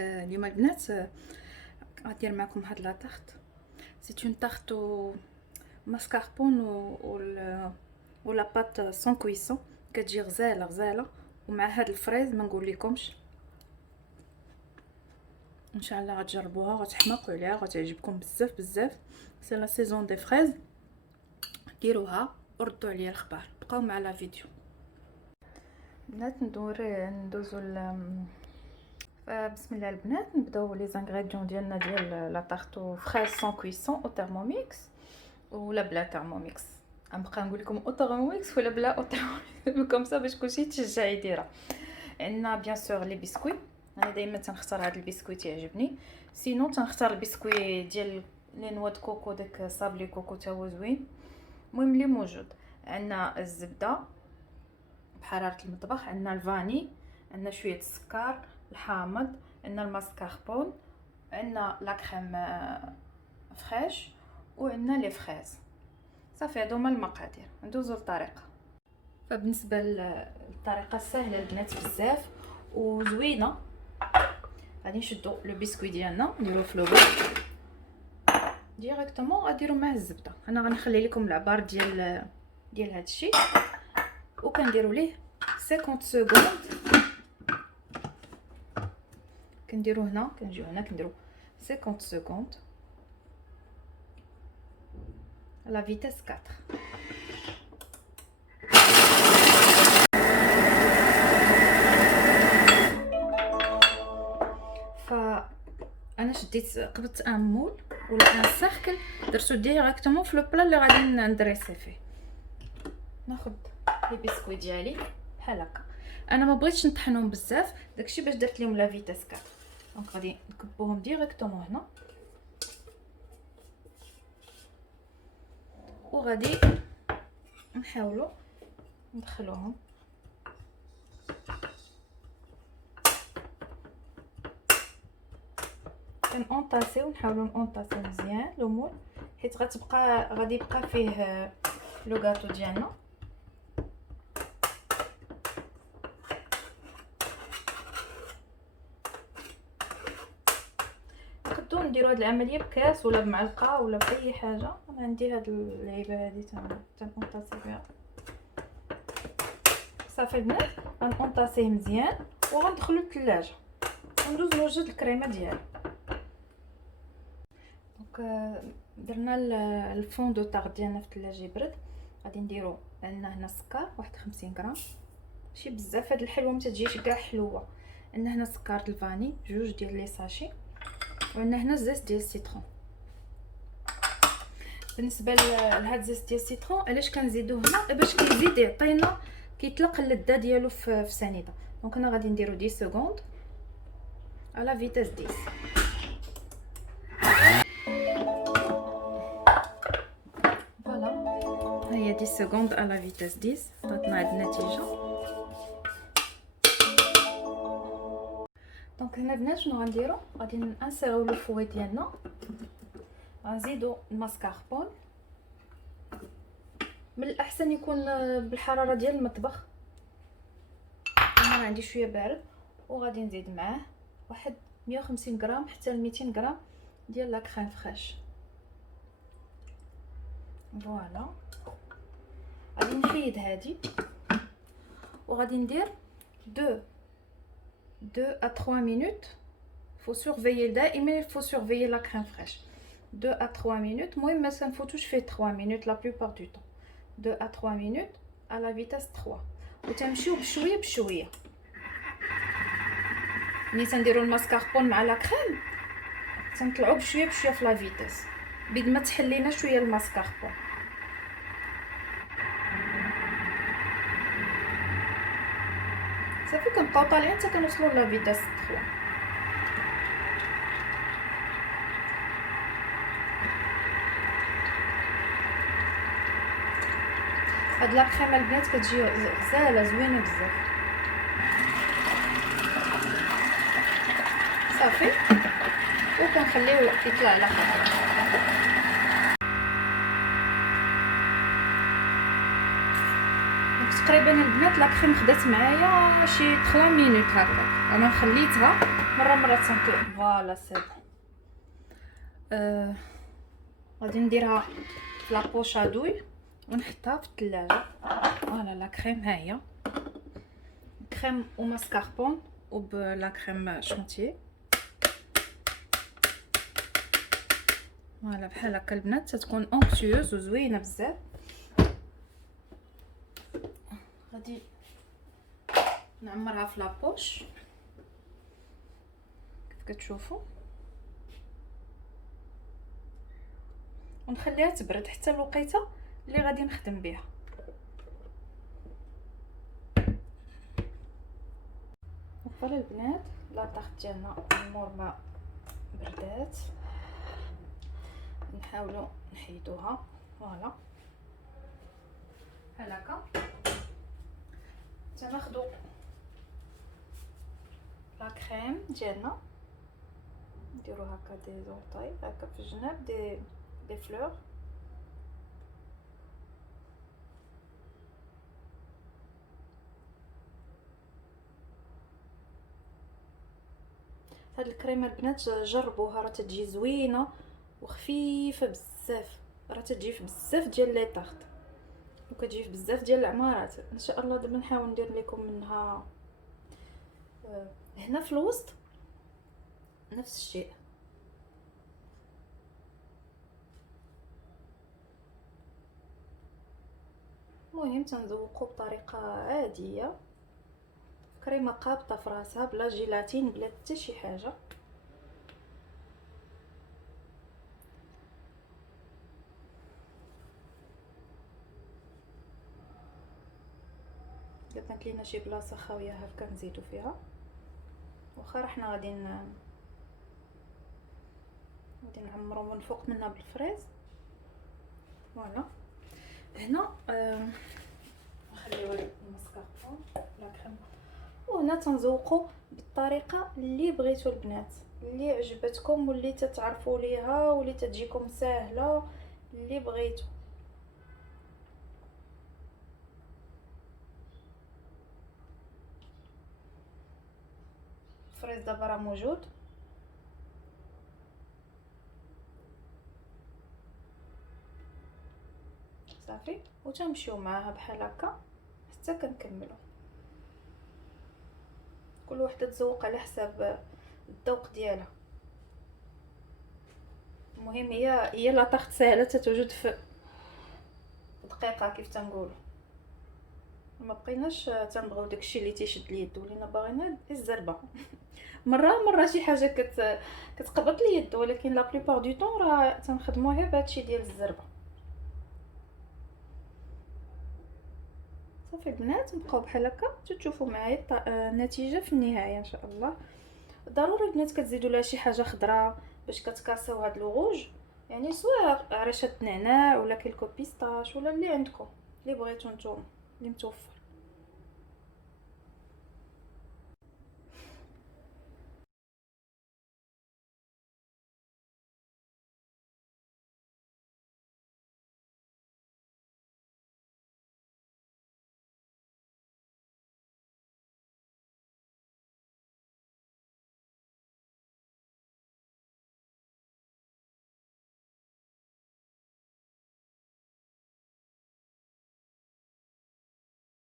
اليوم البنات غندير معكم هاد لا طارت. سي اون طارت او ماسكاربون و لا بات سون كويسون، كتجي غزاله غزاله ومع هاد الفريز ما نقول لكمش. ان شاء الله غتجربوها، غتحماقوا عليها، غتعجبكم بزاف بزاف. سي لا سيزون دي فريز، ديروها وردوا عليا الخبار. بقاو مع لا فيديو. بنات ندوزو بسم الله البنات، نبداو لي زانغريديون ديالنا ديال لا طارتو فريز سون كويسون او تيرموميكس ولا بلا تيرموميكس. غنبقى نقول لكم او تيرموميكس ولا بلا او تيرموميكس كوم سا باش كلشي تشجع يديرها. عندنا بيان سور لي بسكوي، انا دائما تنختار هذا البسكوي تيعجبني. سينو تنختار البسكوي ديال لي نوا د كوكو، داك صابلي كوكو تا هو زوين. المهم اللي موجود عندنا الزبده بحراره المطبخ، عندنا الفاني، عندنا شويه السكر الحامض، عندنا الماسكاربون، عندنا لا كريم فريش، وعندنا لي فريز. صافي هادو هما المقادير. ندوزو للطريقه. فبالنسبه للطريقه سهله البنات بزاف وزوينه. غادي نشدو لو بسكوي ديالنا نديروه في لوبا ديريكتومون، غاديروا معاه الزبده. انا غنخلي لكم العبار ديال هادشي، وكنديروا ليه 50 سكوند. كنديرو هنا، كنجيو هنا كنديرو 50 سكوند لا فيتاس 4. انا شديت قبضت ان مول ولا ان سيركل، درتو ديريكتومون في لو بلا اللي غادي ندريسي فيه. ناخذ لي بسكوي ديالي بحال هكا. انا ما بغيتش نطحنهم بزاف، داكشي باش درت لهم لا فيتاس 4. دونك غادي نكبوهم ديريكتومون هنا، وغادي نحاولوا ندخلوهم كنونطاسيو، نحاولوا نونطاسيو مزيان لو مول، حيت غادي يبقى فيه لو غاتو ديالنا. نقدروا نديروا هذه العمليه بكاس ولا بمعلقه ولا باي حاجه. انا عندي هذه اللعيبه هذه تنونطاسي بها. صافي البنات، غنونطاسيه مزيان وغندخلو للثلاجه وندوز نوجد الكريمه ديالي. دونك درنا الفون دو طار ديالنا في الثلاجه يبرد. غادي نديرو عندنا هنا السكر واحد 50 غرام، ماشي بزاف، هاد الحلوه ما تجيش كاع حلوه. عندنا هنا سكر الفاني 2 ديال لي ساشي، وعندنا هنا الزيت ديال السيترون. بالنسبه لهاد الزيت ديال السيترون علاش كنزيدوه هنا؟ باش كيزيد يعطينا كيطلق اللذه ديالو في سنيده. دونك انا غادي نديرو 10 سكوند على فيتاس 10. فوالا، ها هي 10 سكوند على فيتاس 10 عطاتنا هاد النتيجه. دونك هنا البنات شنو غنديرو؟ غادي نانسيرو لو فوي ديالنا، غنزيدو الماسكاربون. من الاحسن يكون بالحراره ديال المطبخ، انا عندي شويه بارد. وغادي نزيد معاه واحد 150 غرام حتى ل 200 غرام ديال لا كريم فريش. فوالا، غادي نحيد هادي وغادي ندير 2 à 3 minutes. faut surveiller دائما، faut surveiller la crème fraîche. 2 à 3 minutes. المهم ما تنفوتوش فيه 3 minutes la plupart du temps. 2 à 3 minutes à la vitesse 3. وتمشيو بشويه بشويه. ملي تنديروا الماسكاربون مع لا كريم تنطلعوا بشويه بشويه في لا فيتاس، بيد ما تحلينا شويه الماسكاربون. صافي كنبقاو طالعين حتى كنوصلوا لا فيتاس 3. هاد لا كريم البنات كتجي غزاله زوينه بزاف. صافي وكنخليوه يطلع على خاطر. تقريبا البنات لا كريم خدات معايا شي 3 مينوت هكا. انا خليتها مره تنكر. فوالا سي غادي نديرها في لابوش ادوي ونحطها في الثلاجه. فوالا لا كريم ها هي كريم وماسكاربون وبلا كريم شونتيي. فوالا بحال هكا البنات تتكون اونكتيوز وزوينه بزاف. غادي نعمرها في لابوش كيف كتشوفوا ونخليها تبرد حتى الوقيته اللي غادي نخدم بها. فوالا البنات لا طاخت ديالنا مور ما بردات نحاولوا نحيدوها. فوالا بحال هكا تناخذوا لا كريم ديالنا نديرو هكا دي زونطاي هكا في الجناب دي فلور. هاد الكريمه البنات جربوها راه تجي زوينه وخفيفه بزاف، راه تجي في بزاف ديال لي طاخت وكتجي في بزاف ديال العمارات ان شاء الله. دابا نحاول ندير لكم منها هنا في الوسط نفس الشيء. المهم تنذوقوا بطريقه عاديه، كريمه قابطه في راسها بلا جيلاتين بلا حتى شي حاجه. الا كانت لينا شي بلاصه خاويه هكا نزيدو فيها، واخا حنا غادي نعمرو من فوق منها بالفريز. فوالا هنا نخليو المسكربون لا كريم وهنا تنذوقوا بالطريقه اللي بغيتو البنات، اللي عجبتكم واللي تتعرفوا ليها واللي تجيكم ساهله اللي بغيتو. الفريز دابا راه موجود. صافي وتنمشيو معاها بحال هكا حتى كنكملوا. كل وحده تذوق على حساب الذوق ديالها. المهم هي لا طاخت ساهله تتوجد في دقيقه كيف تنقولوا. ما بقيناش تنبغيو داكشي اللي تيشد اليد، ولينا باغينا الزربه. مره شي حاجه كتقبط اليد، ولكن لا بليبار دو طون راه تنخدموا غير بهادشي ديال الزربه. صافي البنات نبقاو بحال هكا تشوفوا معايا النتيجه في النهايه ان شاء الله. ضروري البنات كتزيدوا لها شي حاجه خضراء باش كتكاسيو هاد الغوج، يعني سواء عريشه نعناع ولا كيلكو بيستاش ولا اللي عندكم اللي بغيتو نتوما اللي متوفر.